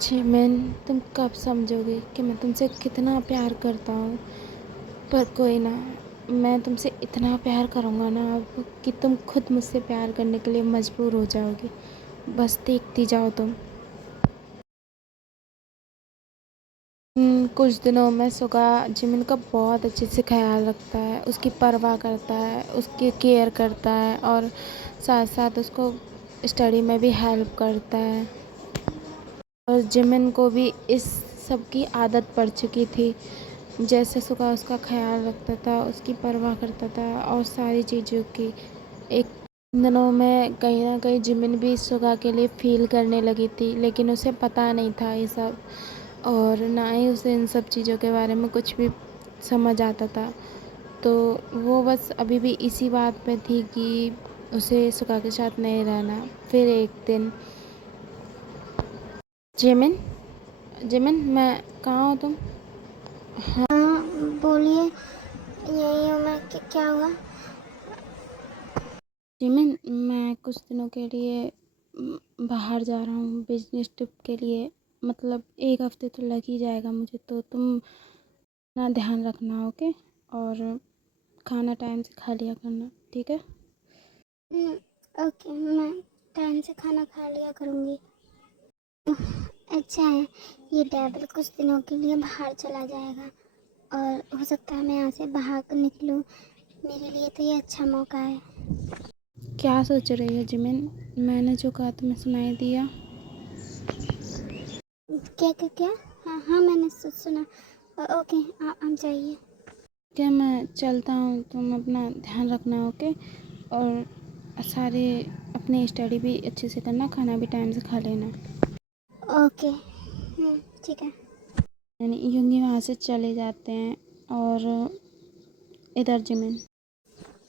Jimin, तुम कब समझोगे कि मैं तुमसे कितना प्यार करता हूँ। पर कोई ना, मैं तुमसे इतना प्यार करूँगा ना अब कि तुम खुद मुझसे प्यार करने के लिए मजबूर हो जाओगी। बस देखती जाओ तुम। कुछ दिनों में सुगा जिमिन का बहुत अच्छे से ख्याल रखता है, उसकी परवाह करता है, उसकी केयर करता है और साथ साथ उसको स्टडी में भी हेल्प करता है। और जिमिन को भी इस सब की आदत पड़ चुकी थी। जैसे सुगा उसका ख्याल रखता था, उसकी परवाह करता था और सारी चीज़ों की। एक दिनों में कहीं ना कहीं जिमिन भी सुगा के लिए फ़ील करने लगी थी, लेकिन उसे पता नहीं था ये सब, और ना ही उसे इन सब चीज़ों के बारे में कुछ भी समझ आता था। तो वो बस अभी भी इसी बात पे थी कि उसे सुगा के साथ नहीं रहना। फिर एक दिन, जिमिन, जिमिन, मैं कहाँ हो तुम? हाँ बोलिए, यही हूँ मैं। क्या हुआ? जिमिन, मैं कुछ दिनों के लिए बाहर जा रहा हूँ बिजनेस ट्रिप के लिए। मतलब 1 हफ्ते तो लग ही जाएगा मुझे, तो तुम अपना ध्यान रखना, ओके? और खाना टाइम से खा लिया करना, ठीक है? ओके, मैं टाइम से खाना खा लिया करूँगी। अच्छा है, ये डेविल कुछ दिनों के लिए बाहर चला जाएगा और हो सकता है मैं यहाँ से बाहर निकलूँ। मेरे लिए तो ये अच्छा मौका है। क्या सोच रही हो जिमिन? मैंने जो कहा तुम्हें सुनाई दिया? क्या क्या क्या? हाँ हाँ, मैंने सुना। ओके, आप जाइए। क्या, मैं चलता हूँ, तुम अपना ध्यान रखना, ओके? और सारे अपनी स्टडी भी अच्छे से करना, खाना भी टाइम से खा लेना। ओके, ठीक है। यानी यूंगी वहाँ से चले जाते हैं। और इधर जिमिन,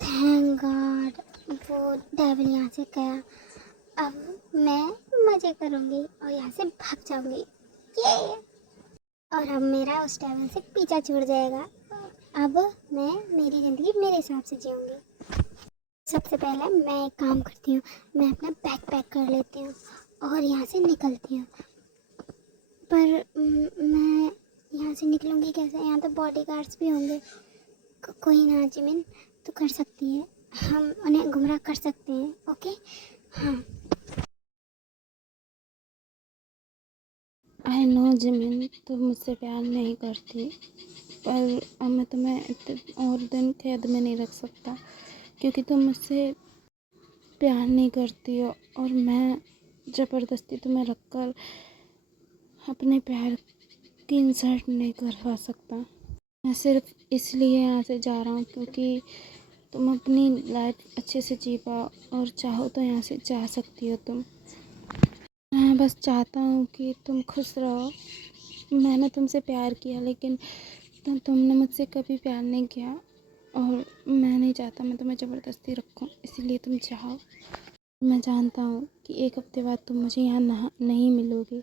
थैंक गॉड, वो डेविल यहाँ से गया। अब मैं मज़े करूँगी और यहाँ से भाग जाऊँगी। ये और अब मेरा उस डेविल से पीछा छूट जाएगा। अब मैं मेरी ज़िंदगी मेरे हिसाब से जीऊँगी। सबसे पहले मैं एक काम करती हूँ, मैं अपना बैग पैक कर लेती हूँ और यहाँ से निकलती हूँ। पर मैं यहाँ से निकलूँगी कैसे? यहाँ तो बॉडीगार्ड्स भी होंगे। कोई ना जिमिन, तू कर सकती है, हम उन्हें गुमराह कर सकते हैं। ओके, हाँ। आई नो जिमिन, तुम मुझसे प्यार नहीं करती, पर अब मैं तुम्हें और दिन कैद में नहीं रख सकता, क्योंकि तुम मुझसे प्यार नहीं करती हो और मैं ज़बरदस्ती तुम्हें रखकर अपने प्यार की इंसल्ट नहीं करवा सकता। मैं सिर्फ इसलिए यहाँ से जा रहा हूँ क्योंकि तुम अपनी लाइफ अच्छे से जी पाओ, और चाहो तो यहाँ से जा सकती हो तुम। मैं बस चाहता हूँ कि तुम खुश रहो। मैंने तुमसे प्यार किया, लेकिन तुमने मुझसे कभी प्यार नहीं किया, और मैं नहीं चाहता मैं तुम्हें ज़बरदस्ती रखूँ, इसीलिए तुम चाहो। मैं जानता हूँ कि 1 हफ्ते बाद तुम मुझे यहाँ नहीं मिलोगी,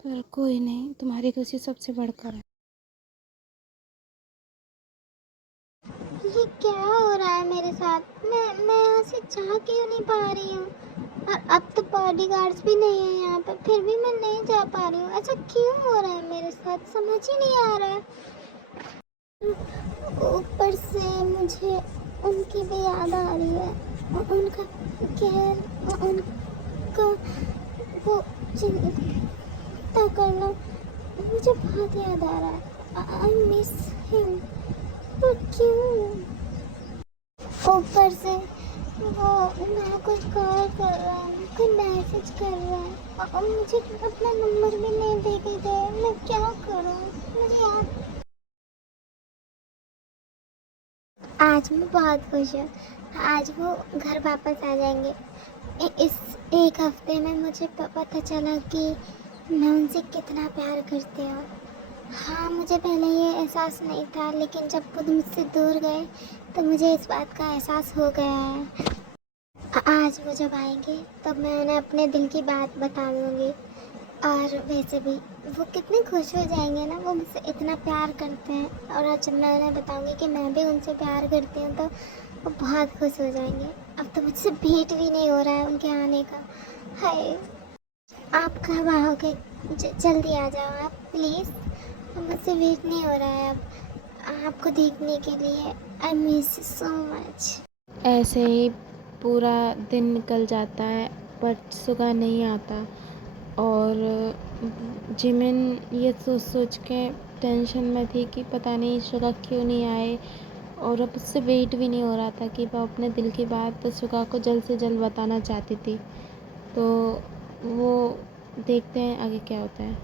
पर कोई नहीं, तुम्हारी खुशी सबसे बढ़कर है। ये क्या हो रहा है मेरे साथ? मैं यहाँ से जा क्यों नहीं पा रही हूँ? और अब तो बॉडीगार्ड्स भी नहीं है यहाँ पर, फिर भी मैं नहीं जा पा रही हूँ। ऐसा क्यों हो रहा है मेरे साथ, समझ ही नहीं आ रहा है। ऊपर से मुझे उनकी भी याद आ रही है, उनका केयर, उनका वो चिंता करना मुझे बहुत याद आ रहा है। I miss him. पर क्यों? ऊपर से वो ना कोई कॉल कर रहा है, ना कोई मैसेज कर रहा है, और मुझे अपना नंबर भी नहीं दे के गए। मैं क्या करूँ? मुझे याद। आज मैं बहुत खुश हूँ। आज वो घर वापस आ जाएंगे। इस 1 हफ्ते में मुझे पता चला कि मैं उनसे कितना प्यार करती हूँ। हाँ, मुझे पहले ये एहसास नहीं था, लेकिन जब खुद मुझसे दूर गए तो मुझे इस बात का एहसास हो गया है। आज वो जब आएंगे तब मैं उन्हें अपने दिल की बात बता दूँगी। और वैसे भी वो कितने खुश हो जाएंगे ना, वो मुझसे इतना प्यार करते हैं। और आज जब मैं उन्हें बताऊँगी कि मैं भी उनसे प्यार करती हूँ तो वो बहुत खुश हो जाएंगे। अब तो मुझसे भेंट भी नहीं हो रहा है उनके आने का। हाय, आप कब आओगे? जल्दी आ जाओ आप प्लीज़, मुझसे वेट नहीं हो रहा है अब आपको देखने के लिए। I miss you so much. ऐसे ही पूरा दिन निकल जाता है बट सुगा नहीं आता। और जिमिन ये सोच सोच के टेंशन में थी कि पता नहीं सुगा क्यों नहीं आए। और अब उससे वेट भी नहीं हो रहा था कि वो अपने दिल की बात तो सुगा को जल्द से जल्द बताना चाहती थी। तो वो देखते हैं आगे क्या होता है।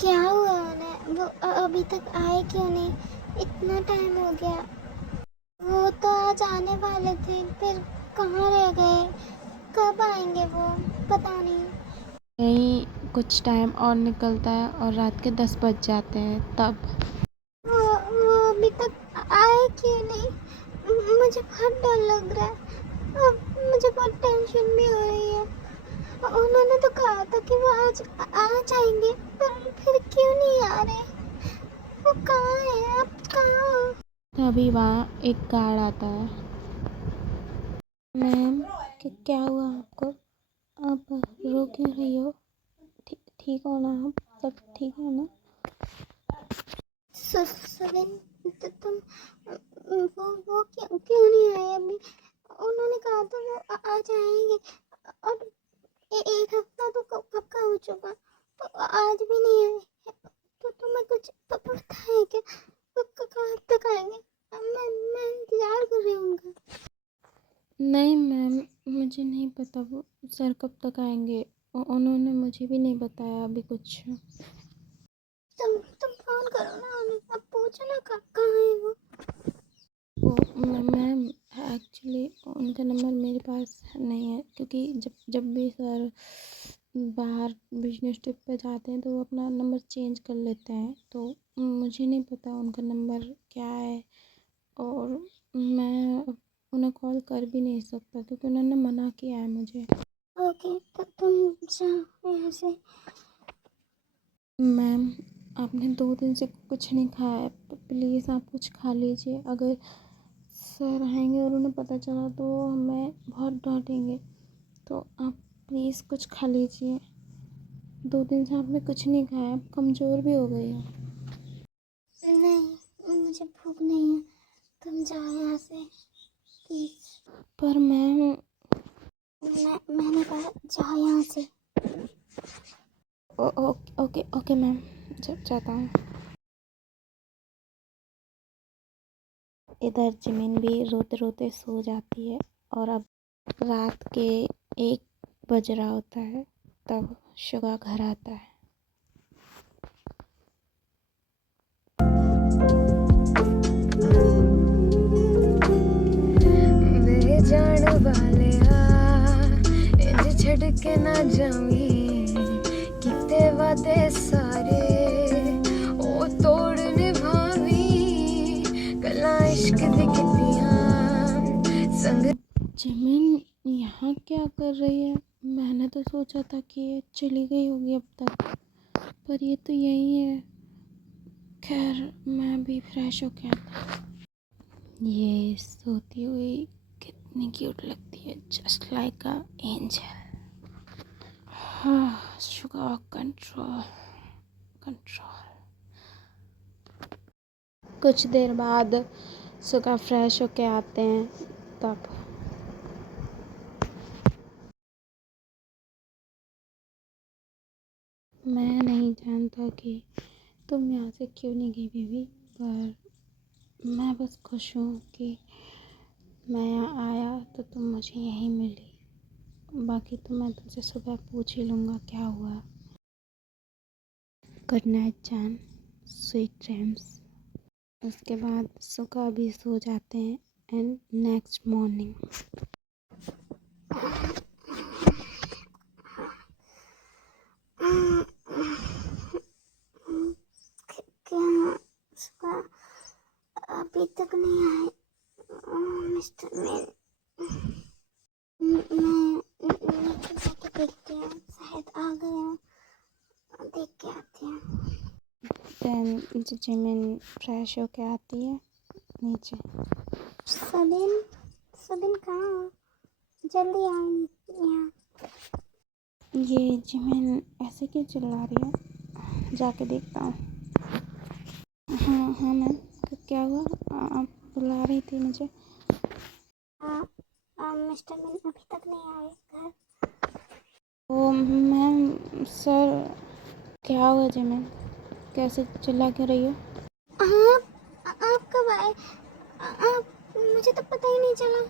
क्या हुआ उन्हें, वो अभी तक आए क्यों नहीं? इतना टाइम हो गया। वो तो आज आने वाले थे, फिर कहाँ रह गए? कब आएंगे वो? पता नहीं। यहीं कुछ टाइम और निकलता है और रात के 10 बज जाते हैं तब। वो अभी तक आए क्यों नहीं? मुझे बहुत डर लग रहा है। अब मुझे बहुत टेंशन भी हो रही है। उन्होंने तो कहा था कि वो आज आ जाएंगे, पर फिर क्यों नहीं आ रहे? वो कहाँ है? आप कहाँ हो? तभी वहाँ एक गार्ड आता है। मैम क्या हुआ आपको? आप रो क्यों रही हो? ठीक हो ना आप? सब ठीक है ना? सुबिन, तुम वो क्यों नहीं आए अभी? उन्होंने कहा था वो आ जाएंगे, और एक हफ्ता तो कब का हो चुका, तो आज भी नहीं आए। तो तुम्हें कुछ पता है क्या? वो कब तक आएंगे? मैं इंतजार कर रही हूँ उनका। नहीं मैम, मुझे नहीं पता वो सर कब तक आएंगे। उन्होंने मुझे भी नहीं बताया अभी कुछ। तुम फोन करो ना उन्हें, अब पूछो ना कहाँ है वो। मैम एक्चुअली उनका नंबर मेरे पास नहीं है, क्योंकि जब जब भी सर बाहर बिजनेस ट्रिप पे जाते हैं तो वो अपना नंबर चेंज कर लेते हैं। तो मुझे नहीं पता उनका नंबर क्या है। और मैं उन्हें कॉल कर भी नहीं सकता क्योंकि उन्होंने मना किया है मुझे। ओके, तो तुम जाओ यहाँ से। मैम आपने 2 दिन से कुछ नहीं खाया है, प्लीज़ आप कुछ खा लीजिए। अगर सर आएंगे और उन्हें पता चला तो हमें बहुत डांटेंगे। तो आप प्लीज़ कुछ खा लीजिए। 2 दिन से आपने कुछ नहीं खाया, आप कमज़ोर भी हो गई हो। नहीं, मुझे भूख नहीं है, तुम जाओ यहाँ से प्लीज। पर मैम मैंने कहा जाओ यहाँ से। ओके ओके मैम, जाता हूँ। इधर जिमिन भी रोते रोते सो जाती है और अब रात के 1 बज रहा होता है तब शुगा घर आता है। जान वाले इंज छड़ के ना जावी किते वादे सारे ओ तोड़ निभावी गल्लां इश्क दी कीतियां संग। जिमिन यहाँ क्या कर रही है? मैंने तो सोचा था कि ये चली गई होगी अब तक, पर ये तो यही है। खैर मैं भी फ्रेश होके आता हूँ। ये सोती हुई कितनी क्यूट लगती है, जस्ट लाइक अ एंजल। Sugar control control. कुछ देर बाद सुगा फ्रेश होके आते हैं तब मैं नहीं जानता कि तुम यहाँ से क्यों नहीं गई बेबी, पर मैं बस खुश हूँ कि मैं यहाँ आया तो तुम मुझे यहीं मिली। बाकी तो मैं तुमसे सुबह पूछ ही लूँगा क्या हुआ। गुड नाइट जान, स्वीट ड्रीम्स। उसके बाद सुगा भी सो जाते हैं एंड नेक्स्ट मॉर्निंग क्या सुबह अभी तक नहीं आए मिस्टर मेन? मैं नीचे जाके देखती हूँ, शायद आ गए हैं, देख के आती हूँ। देन जिमिन फ्रेश होके आती है नीचे। सबिन, सबिन कहाँ हो? जल्दी आओ यहाँ। ये जिमिन ऐसे क्यों चिल्ला रही है? जाके देखता हूँ। हाँ हाँ मैम, क्या हुआ? आप बुला रही थी मुझे? मिस्टर मिन अभी तक नहीं आए घर। ओ मैम, सर क्या हुआ जिमिन? कैसे चिल्ला क्यों रही हो? आप कब आए? आप मुझे तो पता ही नहीं चला।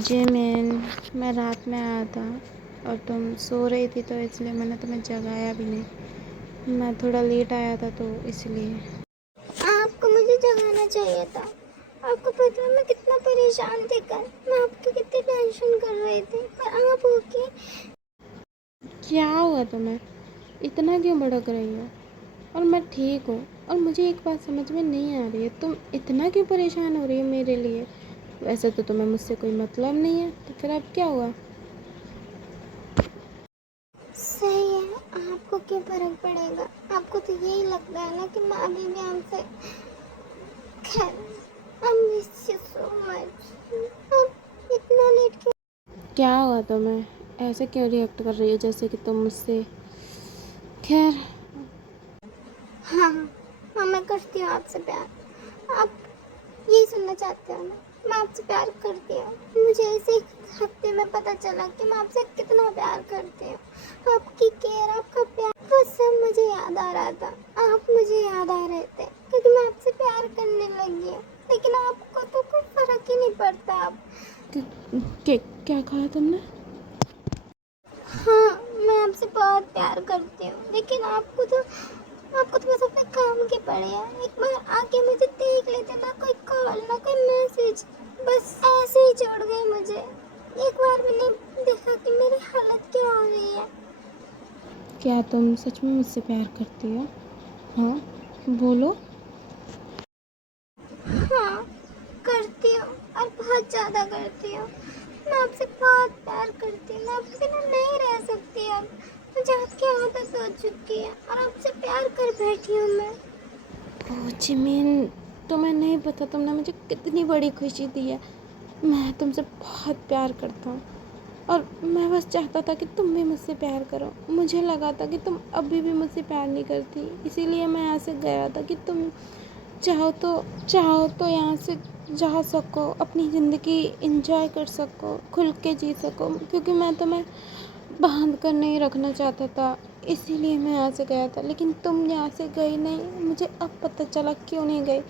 जिमिन, मैं रात में आया था और तुम सो रही थी तो इसलिए मैंने तुम्हें जगाया भी नहीं। मैं थोड़ा लेट आया था तो इसलिए। आपको मुझे जगाना चाहिए था। आपको पता है मैं कितना परेशान थी कल। मैं आपकी कितनी टेंशन कर रही थी, पर आप ओके। क्या हुआ तुम्हें? इतना क्यों भड़क रही हो? और मैं ठीक हूँ। और मुझे एक बात समझ में नहीं आ रही है, तुम इतना क्यों परेशान हो रही हो मेरे लिए? वैसे तो तुम्हें मुझसे कोई मतलब नहीं है, तो फिर अब क्या हुआ? सही है, आपको क्यों फर्क पड़ेगा? आपको तो यही लगता है ना कि मैं अभी भी आपसे। खैर, I miss you so much. अब इतना लेट क्यों? क्या हुआ तुम्हें? ऐसे क्यों रिएक्ट कर रही हो जैसे कि तुम मुझसे? खैर, हाँ हाँ हाँ, मैं करती हूँ आपसे प्यार। आप यही सुनना चाहते हो ना? मैं आपसे प्यार करती हूँ। मुझे इस एक हफ्ते में पता चला कि मैं आपसे कितना प्यार करती हूँ। आपकी केयर, आपका प्यार, वो सब मुझे याद आ रहा था। आप मुझे याद आ रहे थे क्योंकि मैं आपसे प्यार करने लगी हूँ। लेकिन आपको तो कोई फर्क ही नहीं पड़ता। आप क्या कहा तुमने? हाँ, मैं आपसे बहुत प्यार करती हूँ, लेकिन आपको तो बस अपने काम के पड़े हैं। एक बार आके मुझे देख लेते, ना कोई कॉल ना कोई मैसेज, बस ऐसे ही छोड़ गए मुझे। एक बार भी नहीं देखा कि मेरी हालत क्या हो रही है। क्या तुम सच में मुझसे प्यार करती हो? हाँ, बोलो। हाँ, करती हूँ और बहुत ज़्यादा करती हूँ। मैं आपसे बहुत प्यार करती हूँ। मैं आपके बिना नहीं रह सकती अब। मुझे आपकी आदत हो चुकी है और आपसे प्यार कर बैठी हूँ मैं। ओह जिमिन, तुम्हें नहीं पता तुमने मुझे कितनी बड़ी खुशी दी है। मैं तुमसे बहुत प्यार करता हूँ और मैं बस चाहता था कि तुम भी मुझसे प्यार करो। मुझे लगा था कि तुम अभी भी मुझसे प्यार नहीं करती, इसीलिए मैं यहाँ से गया था कि तुम चाहो तो यहाँ से जा सको, अपनी ज़िंदगी एंजॉय कर सको, खुल के जी सको, क्योंकि मैं तुम्हें बांध कर नहीं रखना चाहता था। इसीलिए मैं यहाँ से गया था, लेकिन तुम यहाँ से गई नहीं। मुझे अब पता चला क्यों नहीं गई।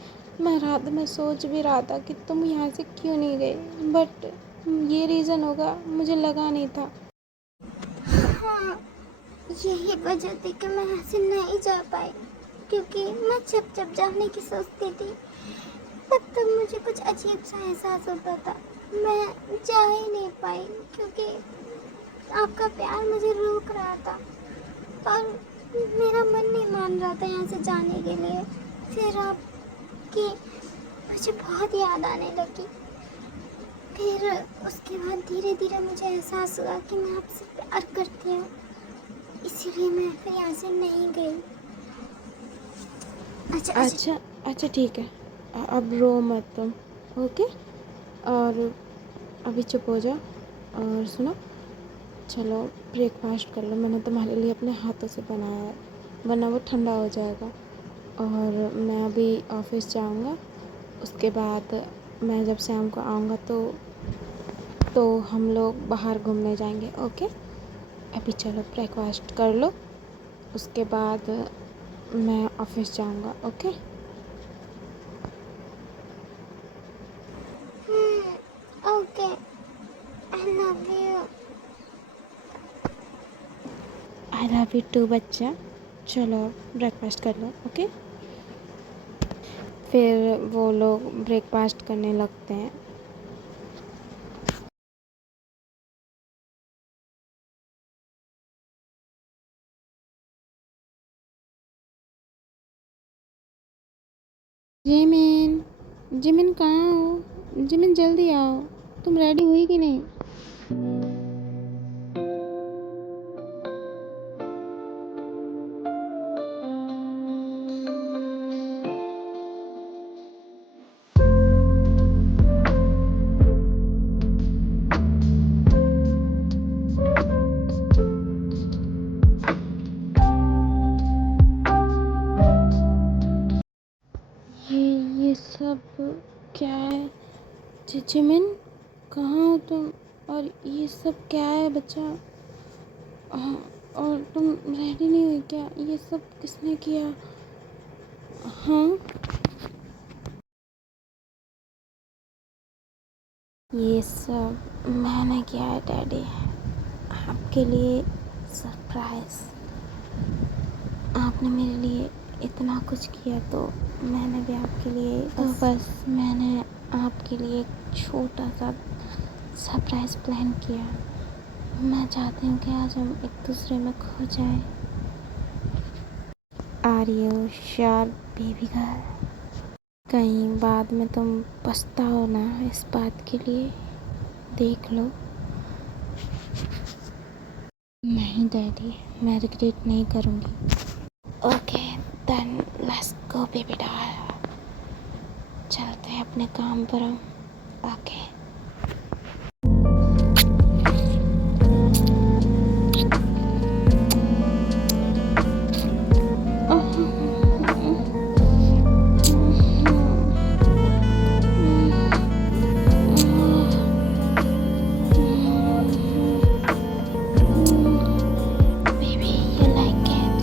मैं रात में सोच भी रहा था कि तुम यहाँ से क्यों नहीं गई, बट ये रीज़न होगा, मुझे लगा नहीं था। हाँ, यही वजह थी कि मैं यहाँ से नहीं जा पाई, क्योंकि मैं जब जब जाने की सोचती थी तब तब मुझे कुछ अजीब सा एहसास होता था। मैं जा ही नहीं पाई क्योंकि आपका प्यार मुझे रोक रहा था और मेरा मन नहीं मान रहा था यहाँ से जाने के लिए। फिर आपकी मुझे बहुत याद आने लगी। फिर उसके बाद धीरे धीरे मुझे एहसास हुआ कि मैं आपसे प्यार करती हूँ, इसीलिए मैं फिर यहाँ से नहीं गई। अच्छा अच्छा। अच्छा अच्छा, ठीक है। अब रो मत तुम, ओके? और अभी चुप हो जाओ और सुनो, चलो ब्रेकफास्ट कर लो। मैंने तुम्हारे लिए अपने हाथों से बनाया है, वरना वो ठंडा हो जाएगा। और मैं अभी ऑफिस जाऊंगा, उसके बाद मैं जब शाम को आऊँगा तो हम लोग बाहर घूमने जाएंगे, ओके? अभी चलो ब्रेकफास्ट कर लो, उसके बाद मैं ऑफिस जाऊंगा, okay? Okay, I love you. I love you too बच्चा। चलो ब्रेकफास्ट कर लो, ओके? फिर वो लोग ब्रेकफास्ट करने लगते हैं। जिमिन, जिमिन कहाँ हो? जिमिन जल्दी आओ, तुम रेडी हुई कि नहीं? जिमिन, कहाँ हो तुम? और ये सब क्या है बच्चा? हाँ, और तुम रेडी नहीं हुई क्या? ये सब किसने किया? हाँ, ये सब मैंने किया है डैडी, आपके लिए सरप्राइज। आपने मेरे लिए इतना कुछ किया तो मैंने भी आपके लिए बस मैंने आपके लिए एक छोटा सा सरप्राइज प्लान किया। मैं चाहती हूँ कि आज हम एक दूसरे में खो जाएं। Are you sure baby girl? कहीं बाद में तुम पछताओ ना इस बात के लिए, देख लो। नहीं डैडी, मैं रिग्रेट नहीं करूँगी। Okay then let's go baby doll, चलते हैं अपने काम पर हम। Okay baby, you like it?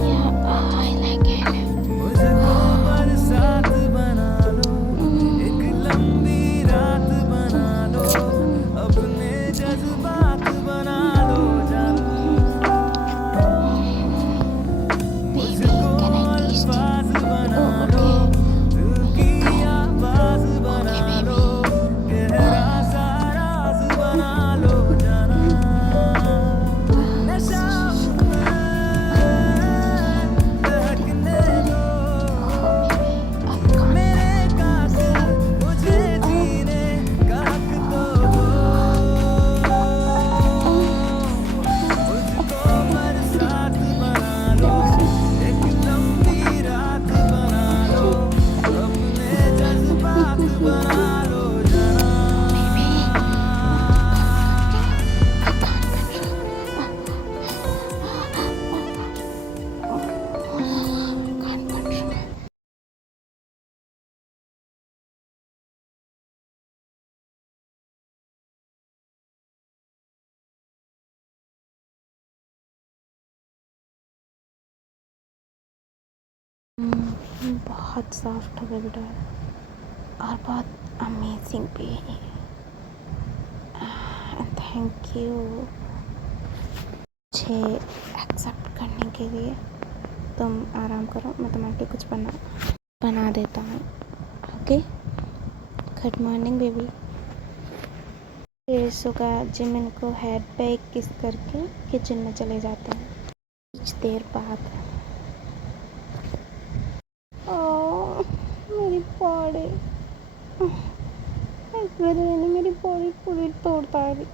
या आई लाइक इट। मुझको बरसात बना लो, एक लंबी रात बना लो, अपने जज्बात बना लो जाना। बेबी मुझको कैन आई टेस्ट अल्फाज इट? बना लो, ओके दिल की आवाज बना ओके लो, गहरा सा राज बना लो जाना। नशा में बहकने दो, मेरे कातिल मुझे जीने का हक तो दो। मुझको बरसात बना लो, एक लंबी रात बना लो, अपने जज्बात बना लो जाना। बहुत सॉफ्ट हो बेटा और बहुत अमेजिंग भी। थैंक यू मुझे एक्सेप्ट करने के लिए। तुम आराम करो, मैं तुम्हारे लिए कुछ बना देता हूँ। Okay, good morning baby. फिर सुगा जिमिन को हेड पे एक किस करके किचन में चले जाते हैं। कुछ देर बाद मेरी बॉडी, मेरी बॉडी पूरी तोड़ता है।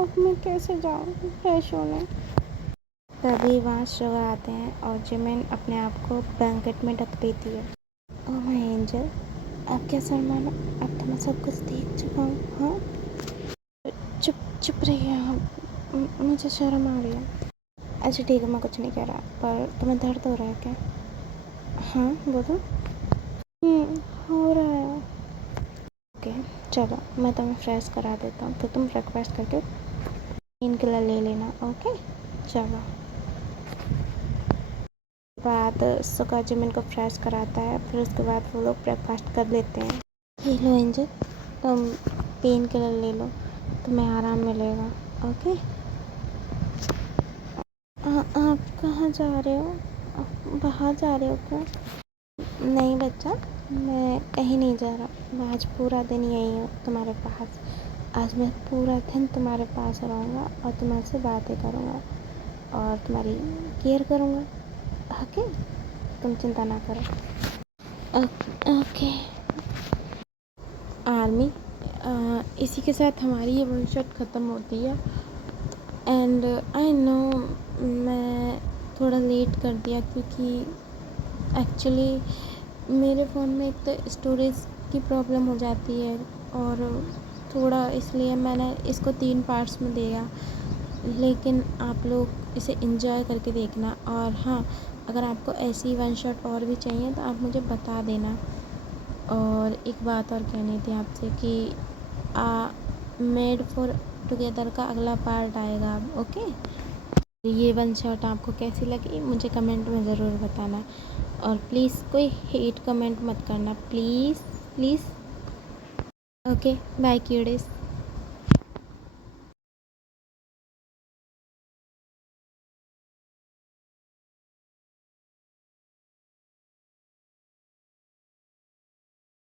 अब मैं कैसे जाऊँ फ्रेश होने? तभी वहाँ शुगर आते हैं और जिमिन अपने आप को ब्लैंकेट में ढक देती है। ओह माय एंजल, अब क्या शर्माना? अब तो मैं सब कुछ देख चुका हूँ। हाँ, चुप रहिए आप, मुझे शर्म आ रही है। अच्छा ठीक है, मैं कुछ नहीं कह रहा, पर तुम्हें दर्द हो रहा है क्या? हाँ बोलो। हो रहा है। ओके चलो, मैं तुम्हें फ्रेश करा देता हूँ, तो तुम ब्रेकफास्ट करके पेन किलर ले लेना। ओके चलो। बाद सुगा जिमिन को फ्रेश कराता है, फिर उसके बाद वो लोग ब्रेकफास्ट कर लेते हैं। ये लो एंजल, तुम पेन किलर ले लो, तुम्हें आराम मिलेगा। ओके आप कहाँ जा रहे हो? आप बाहर जा रहे हो क्या? नहीं बच्चा, मैं कहीं नहीं जा रहा। मैं आज पूरा दिन यहीं हूँ तुम्हारे पास। आज मैं पूरा दिन तुम्हारे पास रहूँगा और तुम्हारे बातें करूँगा और तुम्हारी केयर करूँगा। ओके, तुम चिंता ना करो। ओके आर्मी, इसी के साथ हमारी ये वन शॉट ख़त्म होती है। एंड आई नो मैं थोड़ा लेट कर दिया, क्योंकि एक्चुअली मेरे फ़ोन में एक तो स्टोरेज की प्रॉब्लम हो जाती है और थोड़ा इसलिए मैंने इसको 3 पार्ट्स में दिया। लेकिन आप लोग इसे एंजॉय करके देखना। और हाँ, अगर आपको ऐसी वन शॉट और भी चाहिए तो आप मुझे बता देना। और एक बात और कहनी थी आपसे कि मेड फॉर टुगेदर का अगला पार्ट आएगा, ओके। ये वन शॉट आपको कैसी लगी मुझे कमेंट में ज़रूर बताना। और प्लीज़ कोई हेट कमेंट मत करना, प्लीज़ प्लीज़। Okay, bye क्यूडीज।